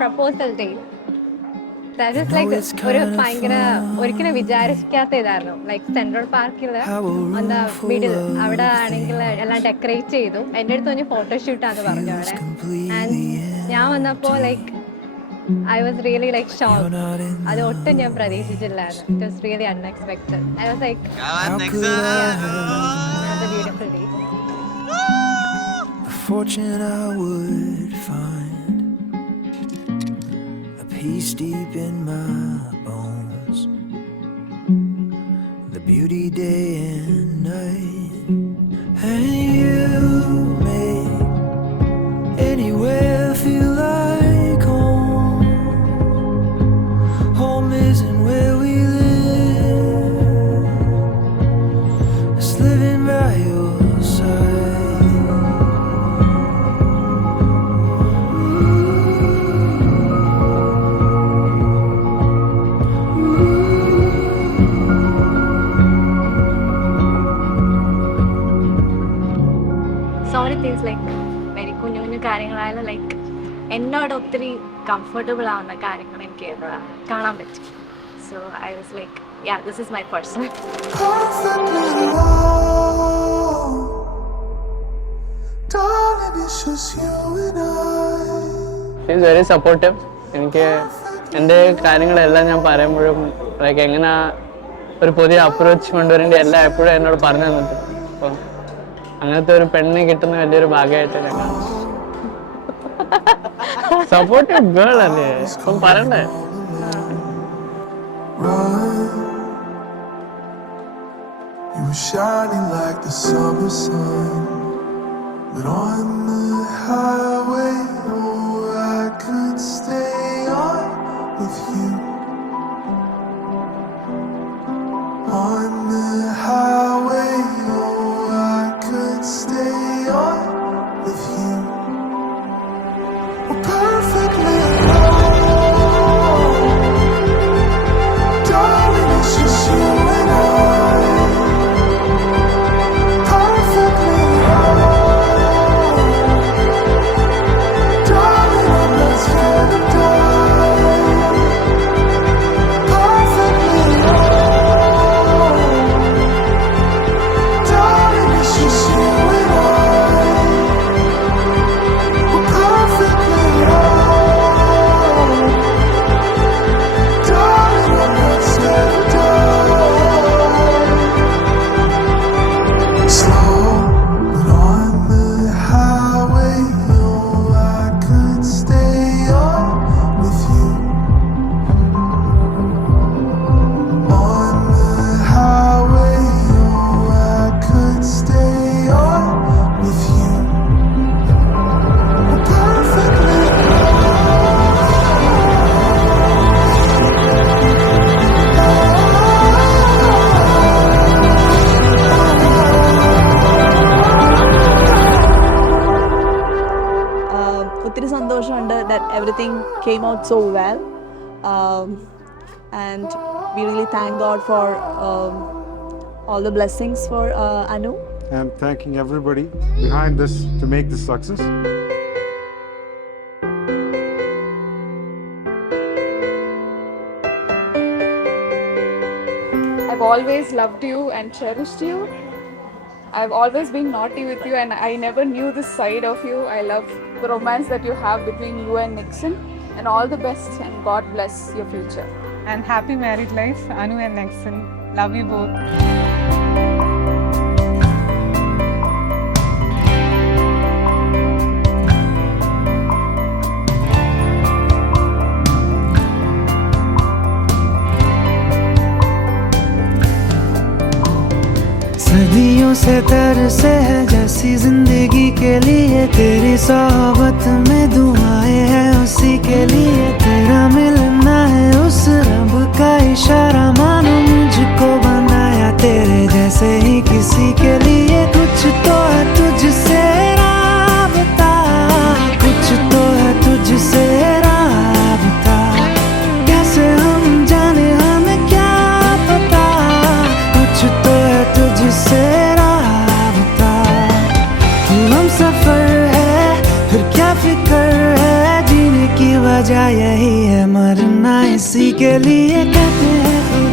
Proposal day that is like ഒരു ഭയങ്കര ഒരിക്കലും വിചാരിക്കാത്ത ഇതായിരുന്നു. ലൈക്ക് സെൻട്രൽ പാർക്കിൽ എന്താ മിഡിൽ അവിടെ ആണെങ്കിൽ എല്ലാം ഡെക്കറേറ്റ് ചെയ്തു. എൻ്റെ അടുത്ത് പറഞ്ഞ് ഫോട്ടോഷൂട്ടാന്ന് പറഞ്ഞു അവിടെ. ആൻഡ് ഞാൻ വന്നപ്പോൾ like I was really like shocked. അത് ഒട്ടും ഞാൻ പ്രതീക്ഷിച്ചില്ലായിരുന്നു. It was really unexpected. I was like, yeah, that's a beautiful day. A fortune I would find, a peace deep in my bones, the beauty day and night, and you make anywhere feel like home. Home isn't where we live, it's living by your side. So many things like very കുഞ്ഞു കുഞ്ഞു കാര്യങ്ങളായാലും ലൈക്ക് എന്നോട് ഒത്തിരി കംഫർട്ടബിൾ ആവുന്ന കാര്യങ്ങൾ എനിക്ക് കാണാൻ പറ്റും. So I was like yeah this is my person. She is very supportive. എനിക്ക് എൻ്റെ കാര്യങ്ങളെല്ലാം ഞാൻ പറയുമ്പോഴും ലൈക്ക് എങ്ങനെ ഒരു പുതിയ അപ്രോച്ച് കൊണ്ടുവരേണ്ടി എല്ലാം എപ്പോഴും എന്നോട് പറഞ്ഞു തന്നിട്ടുണ്ട്. അപ്പം അങ്ങനത്തെ ഒരു പെണ്ണിനെ കിട്ടുന്ന വലിയൊരു ഭാഗ്യമായിട്ട് ഞാൻ കാണുന്നു. സപ്പോർട്ടീവ് ഗേൾ അല്ലേ, അപ്പം പറയണ്ടേ. You were shining like the summer sun, but on the highway, oh, I could stay on with you. On the highway, oh, I could stay on with you. We're perfectly alone, darling, it's just you and I. Perfectly alone, darling, I'm not scared to die. Perfectly alone, darling, it's just you and I. We're perfectly alone, darling, I'm not scared to die. Slow, but on the highway, oh, I could stay on with you. On the highway, oh, I could stay on with you. We're perfectly ഒത്തിരി സന്തോഷമുണ്ട് that everything came out so well, and we really thank God for all the blessings for Anu. And thanking everybody behind this to make this success. I've always loved you and cherished you. I've always been naughty with you and I never knew this side of you. I love the romance that you have between you and Nixon, and all the best and God bless your future. And happy married life, Anu and Nixon. Love you both. सदियों से तरसे है जैसी जिंदगी के लिए, तेरी सोहबत में दुआएं हैं उसी के लिए। तेरा मिलना है उस रब का इशारा, मानो मुझको बनाया तेरे जैसे ही किसी के लिए। कुछ तो है तुझसे राबता, कुछ तो है तुझसे राबता, कैसे हम जाने हमें क्या पता। कुछ तो है तुझसे राबता, तू हम सफर है फिर क्या फिक्र है, जीने की वजह वजह यही है मरना इसी के लिए कहते हैं खुदा